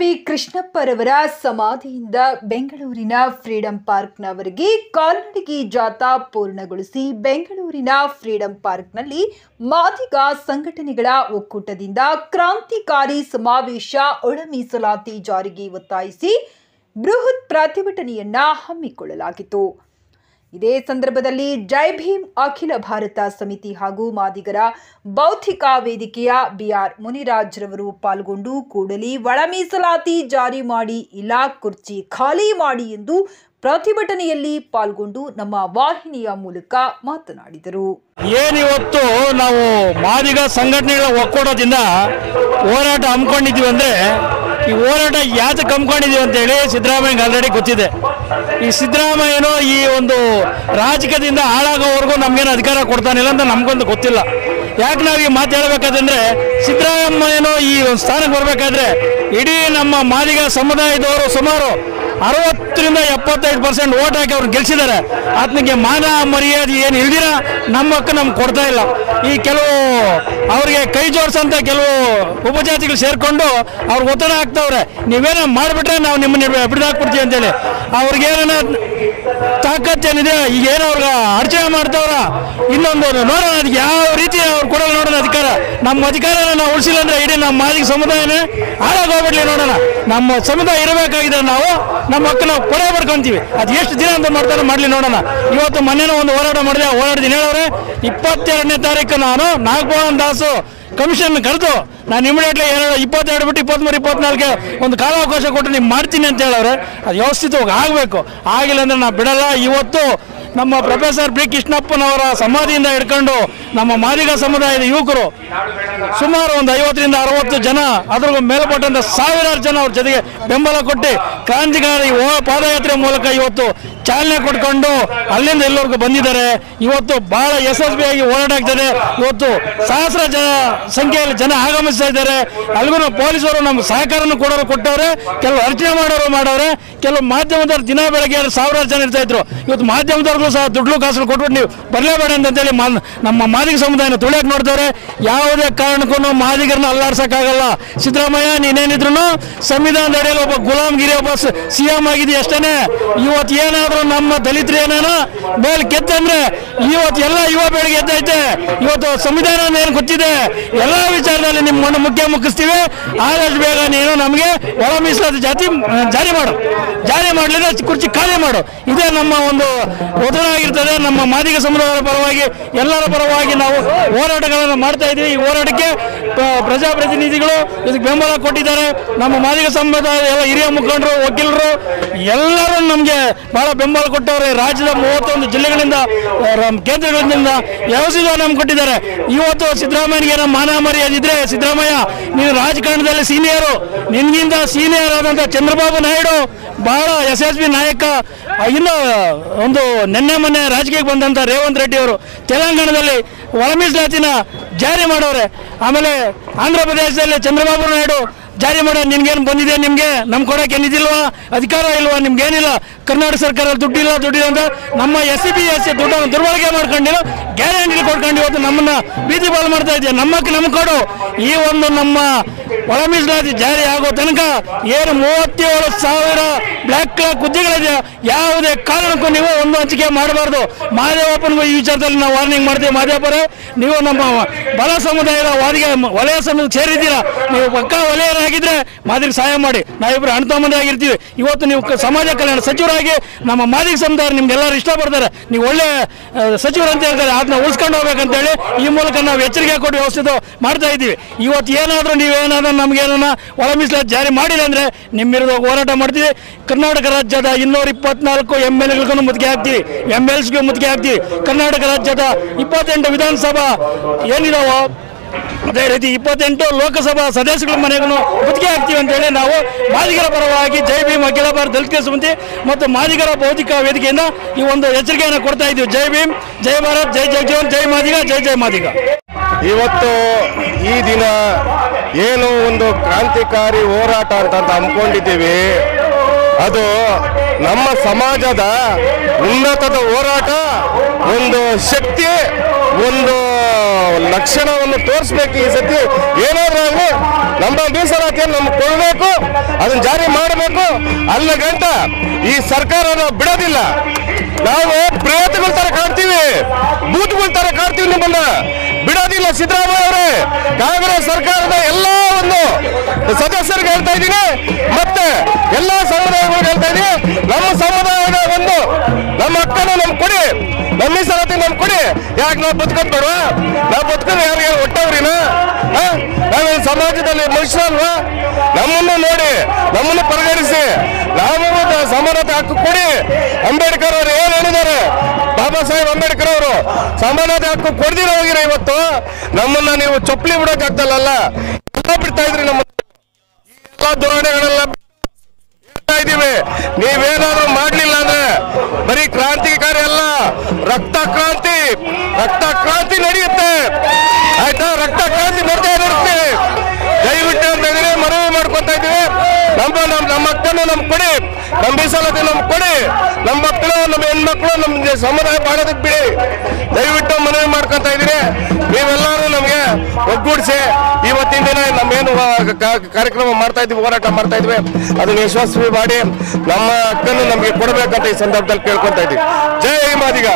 B ಕೃಷ್ಣಪ್ಪರವರ ಸಮಾಧಿಯಿಂದ ಬೆಂಗಳೂರಿನ freedom ಪಾರ್ಕ್ನವರೆಗೆ ಕಾಲ್ನಡಿಗೆ ಜಾಥಾ ಪೂರ್ಣಗೊಳಿಸಿ ಬೆಂಗಳೂರಿನ ಫ್ರೀಡಂ ಪಾರ್ಕ್ನಲ್ಲಿ ಮಾದಿಗ ಸಂಘಟನೆಗಳ ಒಕ್ಕೂಟದಿಂದ ಕ್ರಾಂತಿಕಾರಿ ಸಮಾವೇಶ ಒಳ ಮೀಸಲಾತಿ ಜಾರಿಗೆ ಒತ್ತಾಯಿಸಿ ಬೃಹತ್ ಪ್ರತಿಭಟನೆಯನ್ನ ಹಮ್ಮಿಕೊಳ್ಳಲಾಗಿತ್ತು. ಇದೇ ಸಂದರ್ಭದಲ್ಲಿ ಜೈ ಭೀಮ್ ಅಖಿಲ ಭಾರತ ಸಮಿತಿ ಹಾಗೂ ಮಾದಿಗರ ಬೌದ್ಧಿಕ ವೇದಿಕೆಯ ಬಿಆರ್ ಮುನಿರಾಜ್ ರವರು ಪಾಲ್ಗೊಂಡು ಕೂಡಲೇ ಒಳ ಮೀಸಲಾತಿ ಜಾರಿ ಮಾಡಿ ಇಲ್ಲ ಕುರ್ಚಿ ಖಾಲಿ ಮಾಡಿ ಎಂದು ಪ್ರತಿಭಟನೆಯಲ್ಲಿ ಪಾಲ್ಗೊಂಡು ನಮ್ಮ ವಾಹಿನಿಯ ಮೂಲಕ ಮಾತನಾಡಿದರು. ಏನಿವತ್ತು ನಾವು ಮಾದಿಗ ಸಂಘಟನೆಗಳ ಒಕ್ಕೂಟದಿಂದ ಹೋರಾಟ ಹಮ್ಮಿಕೊಂಡಿದ್ದೀವಿ ಅಂದರೆ ಈ ಹೋರಾಟ ಯಾತಕ್ಕೆ ಹಮ್ಮಿಕೊಂಡಿದ್ದೀವಿ ಅಂತೇಳಿ ಸಿದ್ದರಾಮಯ್ಯಗೆ ಆಲ್ರೆಡಿ ಗೊತ್ತಿದೆ. ಈ ಸಿದ್ದರಾಮಯ್ಯನೋ ಈ ಒಂದು ರಾಜಕೀಯದಿಂದ ಹಾಳಾಗೋವರೆಗೂ ನಮಗೇನು ಅಧಿಕಾರ ಕೊಡ್ತಾನಿಲ್ಲ ಅಂತ ನಮಗೊಂದು ಗೊತ್ತಿಲ್ಲ. ಯಾಕೆ ನಾವು ಈ ಮಾತು ಹೇಳಬೇಕಾದ್ರೆ ಸಿದ್ದರಾಮಯ್ಯನೋ ಈ ಒಂದು ಸ್ಥಾನಕ್ಕೆ ಬರಬೇಕಾದ್ರೆ ಇಡೀ ನಮ್ಮ ಮಾದಿಗ ಸಮುದಾಯದವರು ಸುಮಾರು 60-75% ಓಟ್ ಹಾಕಿ ಅವ್ರು ಗೆಲ್ಸಿದ್ದಾರೆ. ಆತನಿಗೆ ಮಾನ ಮರ್ಯಾದೆ ಏನು ಇಲ್ದಿರ ನಮ್ಮ ಹಕ್ಕು ನಮ್ಗೆ ಕೊಡ್ತಾ ಇಲ್ಲ. ಈ ಕೆಲವು ಅವ್ರಿಗೆ ಕೈ ಜೋಡಿಸಂತ ಕೆಲವು ಉಪಜಾತಿಗಳು ಸೇರಿಕೊಂಡು ಅವ್ರಿಗೆ ಒತ್ತಡ ಹಾಕ್ತವ್ರೆ. ನೀವೇನೋ ಮಾಡಿಬಿಟ್ರೆ ನಾವು ನಿಮ್ಮನ್ನ ಬಿಡ್ದಾಕ್ಬಿಡ್ತೀವಿ ಅಂತೇಳಿ. ಅವ್ರಿಗೇನ ತಾಕತ್ತೇನಿದೆ ಈಗೇನೋ ಅವ್ರಿಗೆ ಅಡಚಣೆ ಮಾಡ್ತಾವ್ರ. ಇನ್ನೊಂದು ನೋಡೋಣ ಅದಕ್ಕೆ ಯಾವ ರೀತಿ ಅವ್ರು ಕೊಡೋಲ್ಲ ನೋಡೋಣ ಅಧಿಕಾರ. ನಮ್ಮ ಅಧಿಕಾರನ ನಾವು ಉಳಿಸಿಲ್ಲ ಅಂದ್ರೆ ಇಡೀ ನಮ್ಮ ಮಾದಿಗ ಸಮುದಾಯನೇ ಹಾಳಾಗೋಗ್ಬಿಡ್ಲಿ ನೋಡೋಣ. ನಮ್ಮ ಸಮುದಾಯ ಇರಬೇಕಾಗಿದ್ರೆ ನಾವು ನಮ್ಮ ಹಕ್ಕು ನಾವು ಕೊಡೆ ಬರ್ಕೊಂತೀವಿ. ಅದು ಎಷ್ಟು ದಿನ ಅಂತ ಮಾಡ್ತಾರೆ ಮಾಡಲಿ ನೋಡೋಣ. ಇವತ್ತು ಮೊನ್ನೆನೂ ಒಂದು ಹೋರಾಟ ಮಾಡಿದೆ. ಹೋರಾಟದಿಂದ ಹೇಳವ್ರೆ 22ನೇ ತಾರೀಕು ನಾನು ನಾಗಭವನ್ ದಾಸು ಕಮಿಷನ್ ಕರೆದು ನಾನು ಇಮಿಡಿಯೇಟ್ಲಿ 22 ಬಿಟ್ಟು 23, 24 ಒಂದು ಕಾಲಾವಕಾಶ ಕೊಟ್ಟು ನೀವು ಮಾಡ್ತೀನಿ ಅಂತ ಹೇಳವ್ರೆ. ಅದು ವ್ಯವಸ್ಥಿತವಾಗಿ ಆಗಬೇಕು. ಆಗಿಲ್ಲ ಅಂದ್ರೆ ನಾವು ಬಿಡಲ್ಲ. ಇವತ್ತು ನಮ್ಮ ಪ್ರೊಫೆಸರ್ ಬಿ ಕೃಷ್ಣಪ್ಪನವರ ಸಮಾಧಿಯಿಂದ ಹಿಡ್ಕೊಂಡು ನಮ್ಮ ಮಾದಿಗ ಸಮುದಾಯದ ಯುವಕರು ಸುಮಾರು ಒಂದು 50-60 ಜನ ಅದ್ರಿಗೂ ಮೇಲ್ಪಟ್ಟಂತ ಸಾವಿರಾರು ಜನ ಅವ್ರ ಜೊತೆಗೆ ಬೆಂಬಲ ಕೊಟ್ಟು ಕ್ರಾಂತಿಕಾರಿ ಪಾದಯಾತ್ರೆ ಮೂಲಕ ಇವತ್ತು ಚಾಲನೆ ಕೊಟ್ಕೊಂಡು ಅಲ್ಲಿಂದ ಎಲ್ಲರಿಗೂ ಬಂದಿದ್ದಾರೆ. ಇವತ್ತು ಬಹಳ ಯಶಸ್ವಿಯಾಗಿ ಹೋರಾಟ ಆಗ್ತದೆ. ಇವತ್ತು ಸಹಸ್ರ ಸಂಖ್ಯೆಯಲ್ಲಿ ಜನ ಆಗಮಿಸ್ತಾ ಇದ್ದಾರೆ. ಅಲ್ಲಿಗೂ ಪೊಲೀಸರು ನಮ್ಮ ಸಹಕಾರನ ಕೊಟ್ಟವ್ರೆ. ಕೆಲವು ಅರ್ಚನೆ ಮಾಡವ್ರೆ. ಕೆಲವು ಮಾಧ್ಯಮದವ್ರು ದಿನ ಬೆಳಗ್ಗೆ ಸಾವಿರಾರು ಜನ ಇರ್ತಾ ಇದ್ರು. ಇವತ್ತು ಮಾಧ್ಯಮದವ್ರಿಗೂ ಸಹ ದುಡ್ಡು ಕಾಸು ಕೊಟ್ಬಿಟ್ಟು ನೀವು ಬರಲೇಬೇಡ ಅಂತೇಳಿ ನಮ್ಮ ಮಾದಿಗ ಸಮುದಾಯನ ತುಳಿಯಕ್ಕೆ ನೋಡ್ತಾರೆ. ಯಾವುದೇ ಕಾರಣಕ್ಕೂ ಮಾದಿಗರನ್ನ ಅಲ್ಲಾಡ್ಸಕ್ಕಾಗಲ್ಲ. ಸಿದ್ದರಾಮಯ್ಯ ನೀನೇನಿದ್ರು ಸಂವಿಧಾನದ ಅಡಿಯಲ್ಲಿ ಒಬ್ಬ ಗುಲಾಮ್ಗಿರಿ ಒಬ್ಬ ಸಿಎಂ ಆಗಿದೆಯಾ ಅಷ್ಟೇನೆ. ಇವತ್ತು ಏನಾದರೂ ನಮ್ಮ ದಲಿತರು ಏನೇನೋ ಮೇಲ್ ಕೆತ್ತಂದ್ರೆ ಇವತ್ತು ಎಲ್ಲ ಯುವ ಬೆಳಗ್ಗೆ ಎದ್ದೈತೆ. ಇವತ್ತು ಸಂವಿಧಾನ ಏನು ಗೊತ್ತಿದೆ. ಎಲ್ಲ ವಿಚಾರದಲ್ಲಿ ನಿಮ್ಮ ಮುಖ್ಯಸ್ತೀವಿ. ಆದಷ್ಟು ಬೇಗ ನೀನು ನಮಗೆ ಒಳ ಮೀಸಲಾತಿ ಜಾರಿ ಮಾಡಲಿಲ್ಲ ಕುರ್ಚಿ ಖಾಲಿ ಮಾಡು. ಇದೇ ನಮ್ಮ ಒಂದು ಒತ್ತಡ ಆಗಿರ್ತದೆ. ನಮ್ಮ ಮಾದಿಗ ಸಮುದಾಯದ ಪರವಾಗಿ ಎಲ್ಲರ ಪರವಾಗಿ ನಾವು ಹೋರಾಟಗಳನ್ನು ಮಾಡ್ತಾ ಇದ್ದೀವಿ. ಈ ಹೋರಾಟಕ್ಕೆ ಪ್ರಜಾಪ್ರತಿನಿಧಿಗಳು ಇದಕ್ಕೆ ಬೆಂಬಲ ಕೊಟ್ಟಿದ್ದಾರೆ. ನಮ್ಮ ಮಾದಿಗ ಸಮುದಾಯದ ಎಲ್ಲ ಹಿರಿಯ ಮುಖಂಡರು, ವಕೀಲರು ಎಲ್ಲರೂ ನಮಗೆ ಬಹಳ ಬೆಂಬಲ ಕೊಟ್ಟವ್ರೆ. ರಾಜ್ಯದ 31 ಜಿಲ್ಲೆಗಳಿಂದ ಕೇಂದ್ರಗಳಿಂದ ವ್ಯವಸ್ಥಿತ ನಮ್ಗೆ ಕೊಟ್ಟಿದ್ದಾರೆ. ಇವತ್ತು ಸಿದ್ದರಾಮಯ್ಯನಿಗೆ ನಮ್ಮ ಮಾನ ಮರ್ಯಾದಿದ್ರೆ ಸಿದ್ದರಾಮಯ್ಯ ನೀನು ರಾಜಕಾರಣದಲ್ಲಿ ಸೀನಿಯರು. ನಿನ್ಗಿಂತ ಸೀನಿಯರ್ ಆದಂಥ ಚಂದ್ರಬಾಬು ನಾಯ್ಡು ಬಹಳ ಯಶಸ್ವಿ ನಾಯಕ. ಇನ್ನು ಒಂದು ಮೊನ್ನೆ ರಾಜಕೀಯಕ್ಕೆ ಬಂದಂಥ ರೇವಂತ್ ರೆಡ್ಡಿ ಅವರು ತೆಲಂಗಾಣದಲ್ಲಿ ಒಳ ಮೀಸಲಾತಿನ ಜಾರಿ ಮಾಡವ್ರೆ. ಆಮೇಲೆ ಆಂಧ್ರ ಪ್ರದೇಶದಲ್ಲಿ ಚಂದ್ರಬಾಬು ನಾಯ್ಡು ಜಾರಿ ಮಾಡೋ. ನಿಮ್ಗೇನು ಬಂದಿದೆ? ನಿಮಗೆ ನಮ್ಮ ಕೊಡೋಕೆ ಏನಿದಿಲ್ವಾ? ಅಧಿಕಾರ ಇಲ್ವಾ? ನಿಮ್ಗೇನಿಲ್ಲ. ಕರ್ನಾಟಕ ಸರ್ಕಾರ ದುಡ್ಡಿಲ್ಲ ಅಂತ ನಮ್ಮ SC ದುಡ್ಡನ್ನು ದುರ್ಬಳಕೆ ಮಾಡ್ಕೊಂಡಿಲ್ಲ. ಗ್ಯಾರಂಟಿ ಕೊಡ್ಕೊಂಡು ಇವತ್ತು ನಮ್ಮನ್ನ ಬೀದಿ ಬಾಲ್ ಮಾಡ್ತಾ ಇದೆಯಾ. ನಮಗೆ ಕೊಡು. ಈ ಒಂದು ನಮ್ಮ ಒಳ ಮೀಸಲಾತಿ ಜಾರಿ ಆಗೋ ತನಕ ಏನು 37,000 ಬ್ಲ್ಯಾಕ್ ಕ್ಲಾಕ್ ಹುದ್ದೆಗಳಿದೆ. ಯಾವುದೇ ಕಾರಣಕ್ಕೂ ನೀವು ಒಂದು ಹಂಚಿಕೆ ಮಾಡಬಾರ್ದು. ಮಹದೇವಪ್ಪನಿಗೂ ಈ ವಿಚಾರದಲ್ಲಿ ನಾವು ವಾರ್ನಿಂಗ್ ಮಾಡ್ತೀವಿ. ಮಹದೇವಪ್ಪರೇ, ನೀವು ನಮ್ಮ ಬಲ ಸಮುದಾಯದ ವಲಯ ಸಮುದಾಯ ಸೇರಿದ್ದೀರಾ. ನೀವು ಪಕ್ಕಾ ವಲಯರಾಗಿದ್ರೆ ಮಾದಿಗೆ ಸಹಾಯ ಮಾಡಿ. ನಾವಿಬ್ಬರು ಅಣ್ಣ ಆಗಿರ್ತೀವಿ. ಇವತ್ತು ನೀವು ಸಮಾಜ ಕಲ್ಯಾಣ ಸಚಿವರಾಗಿ ನಮ್ಮ ಮಾದಿಗ ಸಮುದಾಯ ನಿಮ್ಗೆಲ್ಲರೂ ಇಷ್ಟಪಡ್ತಾರೆ. ನೀವು ಒಳ್ಳೆ ಸಚಿವರು ಅಂತ ಹೇಳ್ತಾರೆ. ಅದನ್ನ ಉಳಿಸ್ಕೊಂಡು ಹೋಗ್ಬೇಕಂತೇಳಿ ಈ ಮೂಲಕ ನಾವು ಎಚ್ಚರಿಕೆ ಕೊಟ್ಟು ವ್ಯವಸ್ಥಿತ ಮಾಡ್ತಾ ಇದ್ದೀವಿ. ಇವತ್ತು ಏನಾದರೂ ನೀವೇನಾದ್ರೂ ನಮಗೇನ ಒಳ ಮೀಸಲಾತಿ ಜಾರಿ ಮಾಡಿಲ್ಲ ಅಂದರೆ ನಿಮ್ಮ ವಿರುದ್ಧ ಹೋರಾಟ ಮಾಡ್ತೀವಿ. ಕರ್ನಾಟಕ ರಾಜ್ಯದ 224 MLAಗಳಿಗೂ ಮುತ್ತಿಗೆ ಹಾಕ್ತೀವಿ. MLSಗೂ ಮುತ್ತಿಗೆ ಹಾಕ್ತೀವಿ. ಕರ್ನಾಟಕ ರಾಜ್ಯದ 28 ವಿಧಾನಸಭಾ ಏನಿದಾವೋ ಅದೇ ರೀತಿ 28 ಲೋಕಸಭಾ ಸದಸ್ಯಗಳ ಮನೆಗೂ ಮುತ್ತಿಗೆ ಹಾಕ್ತೀವಿ ಅಂತೇಳಿ ನಾವು ಮಾದಿಗರ ಪರವಾಗಿ ಜೈ ಭೀಮ್ ಅಖಿಲ ಭಾರತ ದಲಿತ ಸಮಿತಿ ಮತ್ತು ಮಾದಿಗರ ಬೌದ್ಧಿಕ ವೇದಿಕೆಯಿಂದ ಈ ಒಂದು ಎಚ್ಚರಿಕೆಯನ್ನು ಕೊಡ್ತಾ ಇದ್ದೀವಿ. ಜೈ ಭೀಮ್, ಜೈ ಭಾರತ್, ಜೈ ಜಗಜೀವನ್, ಜೈ ಮಾದಿಗ, ಜೈ ಮಾದಿಗ. ಇವತ್ತು ಈ ದಿನ ಏನು ಒಂದು ಕ್ರಾಂತಿಕಾರಿ ಹೋರಾಟ ಅಂತ ಹಮ್ಮಿಕೊಂಡಿದ್ದೀವಿ. ಅದು ನಮ್ಮ ಸಮಾಜದ ಉನ್ನತದ ಹೋರಾಟ, ಒಂದು ಶಕ್ತಿ, ಒಂದು ಲಕ್ಷಣವನ್ನು ತೋರಿಸ್ಬೇಕು. ಈ ಸತಿ ಏನಾದ್ರೂ ಆಗಲಿ ನಮ್ಮ ಮೀಸಲಾತಿಯನ್ನು ನಮ್ಗೆ ಕೊಡಬೇಕು, ಅದನ್ನ ಜಾರಿ ಮಾಡಬೇಕು. ಅಲ್ಲ ಗಂಟ ಈ ಸರ್ಕಾರನ ಬಿಡೋದಿಲ್ಲ. ನಾವು ಪ್ರೇತಗಳ ತರ ಕಾಡ್ತೀವಿ, ಬೂತ್ಗಳ ತರ ಕಾಡ್ತೀವಿ, ನಿಮ್ಮನ್ನ ಬಿಡೋದಿಲ್ಲ. ಸಿದ್ದರಾಮಯ್ಯ ಅವರೇ, ಕಾಂಗ್ರೆಸ್ ಸರ್ಕಾರದ ಎಲ್ಲ ಒಂದು ಸದಸ್ಯರಿಗೆ ಹೇಳ್ತಾ ಇದ್ದೀನಿ, ಮತ್ತೆ ಎಲ್ಲ ಸಮುದಾಯಗಳಿಗೆ ಹೇಳ್ತಾ ಇದ್ದೀನಿ, ನಮ್ಮ ಸಮುದಾಯದ ಒಂದು ನಮ್ಮ ಹಕ್ಕನ್ನು ನಮ್ಗೆ ಕೊಡಿ, ನಮ್ಮ ಮೀಸಲಾತಿ ನಮ್ಗೆ ಕೊಡಿ. ಯಾಕೆ ನಾವು ಬದುಕೋದ್ ಬೇಡವಾ? ನಾವು ಬದುಕೋದು ಯಾರಿಗೆ ಹೊಟ್ಟವ್ರಿನ? ನಾವು ಸಮಾಜದಲ್ಲಿ ಮನುಷ್ಯರಲ್ವಾ? ನಮ್ಮನ್ನು ನೋಡಿ, ನಮ್ಮನ್ನು ಪರಿಗಣಿಸಿ, ನಾವು ಸಮಾನತೆ ಹಕ್ಕು ಕೊಡಿ. ಅಂಬೇಡ್ಕರ್ ಅವರು ಏನ್ ಹೇಳಿದ್ದಾರೆ? ಬಾಬಾ ಸಾಹೇಬ್ ಅಂಬೇಡ್ಕರ್ ಅವರು ಸಮಾನತೆ ಹಕ್ಕು ಕೊಡ್ದಿರ ಹೋಗಿರ. ಇವತ್ತು ನಮ್ಮನ್ನ ನೀವು ಚಪ್ಪಲಿ ಬಿಡೋಕೆ ಆಗ್ತಲ್ಲ, ಎಲ್ಲ ಬಿಡ್ತಾ ಇದ್ರಿ. ನಮ್ಮ ಎಲ್ಲ ಧೋರಣೆಗಳೆಲ್ಲ ಹೇಳ್ತಾ ಇದೀವಿ. ನೀವೇನಾದ್ರೂ ಮಾಡ್ಲಿಲ್ಲ ಅಂದ್ರೆ ಬರೀ ಕ್ರಾಂತಿಕಾರಿ ಅಲ್ಲ, ರಕ್ತ ಕ್ರಾಂತಿ ನಡೆಯುತ್ತೆ. ಆಯ್ತಾ? ರಕ್ತ ಕ್ರಾಂತಿ ಬರ್ತಾ ಇರುತ್ತೆ. ದಯವಿಟ್ಟು ಅಂತ ಇದ್ರೆ ಮನವಿ ಮಾಡ್ಕೊತಾ ಇದ್ದೀವಿ. ನಮ್ಮ ಹಕ್ಕನ್ನು ನಮ್ಗೆ ಕೊಡಿ, ನಮ್ಮ ಮೀಸಲಾತಿ ನಮ್ಗೆ ಕೊಡಿ. ನಮ್ಮ ಮಕ್ಕಳು, ನಮ್ಮ ಹೆಣ್ಮಕ್ಳು, ನಮ್ಮ ಸಮುದಾಯ ಮಾಡೋದಕ್ಕೆ ಬಿಡಿ. ದಯವಿಟ್ಟು ಮನವಿ ಮಾಡ್ಕೊತ ಇದ್ದೀರಿ. ನೀವೆಲ್ಲರೂ ನಮಗೆ ಒಗ್ಗೂಡಿಸಿ ಇವತ್ತಿನ ದಿನ ನಮ್ಮೇನು ಕಾರ್ಯಕ್ರಮ ಮಾಡ್ತಾ ಇದ್ವಿ, ಹೋರಾಟ ಮಾಡ್ತಾ ಇದ್ವಿ, ಅದನ್ನು ಯಶಸ್ವಿ ಮಾಡಿ ನಮ್ಮ ಹಕ್ಕನ್ನು ನಮಗೆ ಕೊಡಬೇಕಂತ ಈ ಸಂದರ್ಭದಲ್ಲಿ ಕೇಳ್ಕೊತಾ ಇದ್ದೀವಿ. ಜೈ ಮಾದಿಗ.